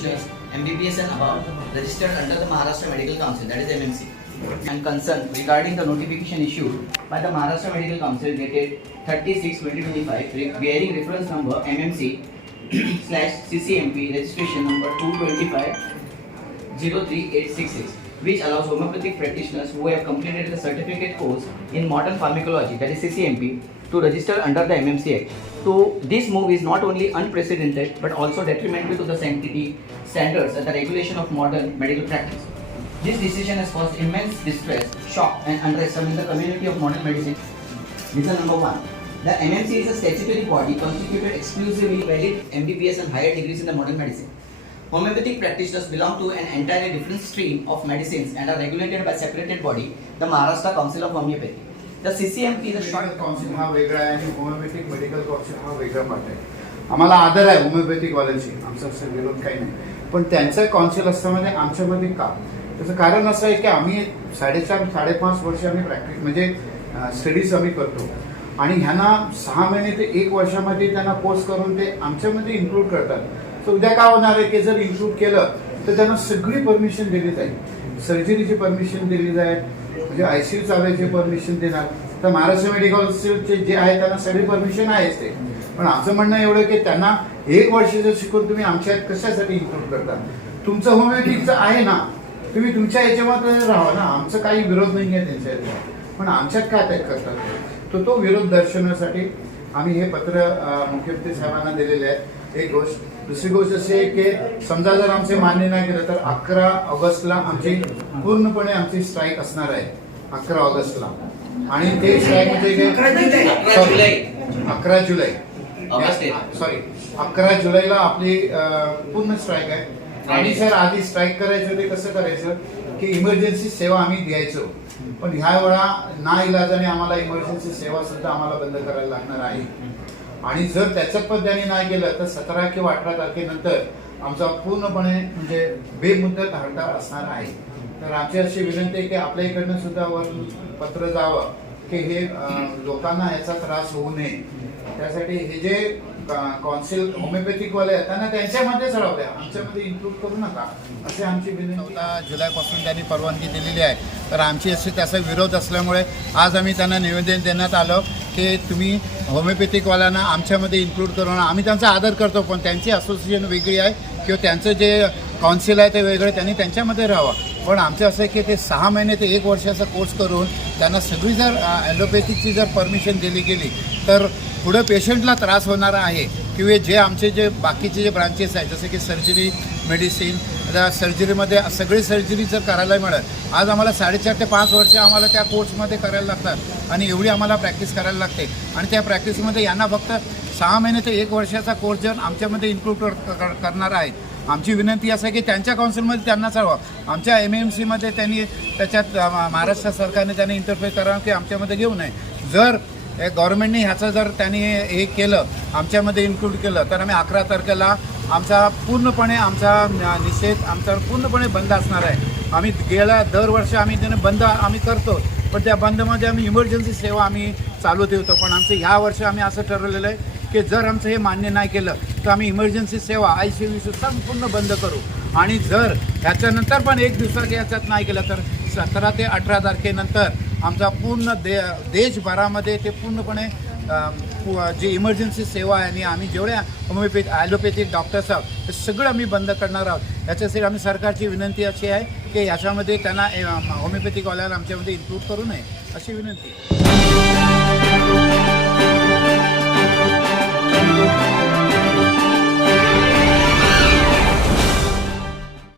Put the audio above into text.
practitioners, MBBS and above, registered under the Maharashtra Medical Council, that is MMC, and concerned regarding the notification issued by the Maharashtra Medical Council dated 36-2025, bearing reference number MMC slash CCMP registration number 225 03866, which allows homeopathic practitioners who have completed the certificate course in modern pharmacology, that is CCMP, to register under the MMC Act. So this move is not only unprecedented but also detrimental to the sanctity, standards, and the regulation of modern medical practice. This decision has caused immense distress, shock, and unrest among the community of modern medicine. Reason number one. The MMC is a statutory body constituted exclusively valid MBBS and higher degrees in the modern medicine. Homeopathic practitioners belong to an entirely different stream of medicines and are regulated by separated body, the Maharashtra Council of Homeopathy. The CCMP is a short council हा वेगळा आहे. आणि homeopathic medical council हा वेगळा part आहे. आम्हाला आदर आहे होमिओपॅथिक वाल्यांशी. आमचा असं विरोध काही नाही. पण त्यांचं काउन्सिल असल्यामध्ये आमच्यामध्ये का? त्याचं कारण असं आहे की आम्ही साडेचार साडेपाच वर्ष आम्ही प्रॅक्टिस म्हणजे स्टडीज आम्ही करतो. आणि ह्यांना सहा महिने ते एक वर्षामध्ये त्यांना कोर्स करून ते आमच्यामध्ये इन्क्लूड करतात. तर उद्या काय होणार आहे की जर इन्क्लूड केलं तर त्यांना सगळी परमिशन दिली जाईल. सर्जरीची परमिशन दिली जाईल म्हणजे आय सी यू चालवायची परमिशन देणार. तर महाराष्ट्र मेडिकलचे जे आहे त्यांना सगळी परमिशन आहेच ते. पण आमचं म्हणणं एवढं की त्यांना एक वर्ष जर शिकून तुम्ही आमच्या कशासाठी इन्क्लूड करता? तुमचं होमिओपॅथिकचं आहे ना तुम्ही तुमच्या याच्यामध्ये राहा ना. आमचं काही विरोध नाही आहे त्यांच्या याच्यात पण आमच्यात काय ते करतात? तर तो विरोध दर्शवण्यासाठी आम्ही हे पत्र मुख्यमंत्री साहेबांना दिलेले आहे एक गोष्ट. दुसरी गोष्ट अशी आहे की समजा जर आमचे मान्य नाही केलं तर अकरा ऑगस्टला आमची पूर्णपणे आमची स्ट्राईक असणार आहे. अकरा ऑगस्टला. आणि ते स्ट्राईक म्हणजे अकरा जुलै. सॉरी अकरा जुलैला आपली पूर्ण स्ट्राईक आहे. आणि सर आधी स्ट्राईक करायचं ते कसं करायचं? की इमर्जन्सी सेवा आम्ही द्यायचो. पण ह्या वेळा ना इलाजाने आम्हाला इमर्जन्सी सेवा सुद्धा आम्हाला बंद करायला लागणार आहे. आणि जर त्याच्यात पण त्यांनी नाही केलं तर सतरा किंवा अठरा तारखेनंतर आमचा पूर्णपणे म्हणजे बेमुदत हरताळ असणार आहे. तर आमची अशी विनंती आहे की आपल्या इकडनं सुद्धा वरून पत्र जावं की हे लोकांना याचा त्रास होऊ नये. त्यासाठी हे जे कॉन्सिल होमिओपॅथिकवाले आहेत त्यांना त्यांच्यामध्येच राहू आमच्यामध्ये इन्क्लूड करू नका असे आमची विनंती चौदा जुलैपासून त्यांनी परवानगी दिलेली आहे. तर आमची अशी त्याचा विरोध असल्यामुळे आज आम्ही त्यांना निवेदन देण्यात आलं. ते तुम्ही होमिओपॅथिकवाल्यांना आमच्यामध्ये इन्क्लूड करून आम्ही त्यांचा आदर करतो पण त्यांची असोसिएशन वेगळी आहे किंवा त्यांचं जे काउन्सिल आहे ते वेगळं त्यांनी त्यांच्यामध्ये राहावं. पण आमचं असं आहे की ते सहा महिने ते एक वर्षाचा कोर्स करून त्यांना सगळी जर ॲलोपॅथीची जर परमिशन दिली गेली तर पुढे पेशंटला त्रास होणार आहे. किंवा जे आमचे जे बाकीचे जे ब्रांचेस आहेत जसे की सर्जरी मेडिसिन त्या सर्जरीमध्ये सगळी सर्जरी जर करायला मिळत आज आम्हाला साडेचार ते पाच वर्ष आम्हाला त्या कोर्समध्ये करायला लागतात. आणि एवढी आम्हाला प्रॅक्टिस करायला लागते. आणि त्या प्रॅक्टिसमध्ये यांना फक्त सहा महिने ते एक वर्षाचा कोर्स जर आमच्यामध्ये इन्क्लूड करणार आहेत. आमची विनंती असं आहे की त्यांच्या काउन्सिलमध्ये त्यांना चालवा. आमच्या एम एम सीमध्ये त्यांनी त्याच्यात महाराष्ट्र सरकारने त्यांनी इंटरफेअर करावं की आमच्यामध्ये घेऊ नये. जर गव्हर्नमेंटने ह्याचं जर त्यांनी हे केलं आमच्यामध्ये इन्क्लूड केलं तर आम्ही अकरा तारखेला आमचा पूर्णपणे आमचा निषेध आमचा पूर्णपणे बंद असणार आहे. आम्ही गेल्या दरवर्षी आम्ही त्याने बंद आम्ही करतो पण त्या बंदमध्ये आम्ही इमर्जन्सी सेवा आम्ही चालू ठेवतो. पण आमचं ह्या वर्षी आम्ही असं ठरवलेलं आहे की जर आमचं हे मान्य नाही केलं तर आम्ही इमर्जन्सी सेवा आय सी यू संपूर्ण बंद करू. आणि जर ह्याच्यानंतर पण एक दिवसाच्या याच्यात नाही केलं तर सतरा ते अठरा तारखेनंतर आमचा पूर्ण दे देशभरामध्ये ते पूर्णपणे जे इमर्जन्सी सेवा आहे आणि आम्ही जेवढ्या होमिओपॅथी ॲलोपॅथिक डॉक्टर्स आहोत ते सगळं आम्ही बंद करणार आहोत. याच्यासाठी आम्ही सरकारची विनंती अशी आहे की याच्यामध्ये त्यांना होमिओपॅथिकवाल्याला आमच्यामध्ये इन्क्लूड करू नये अशी विनंती.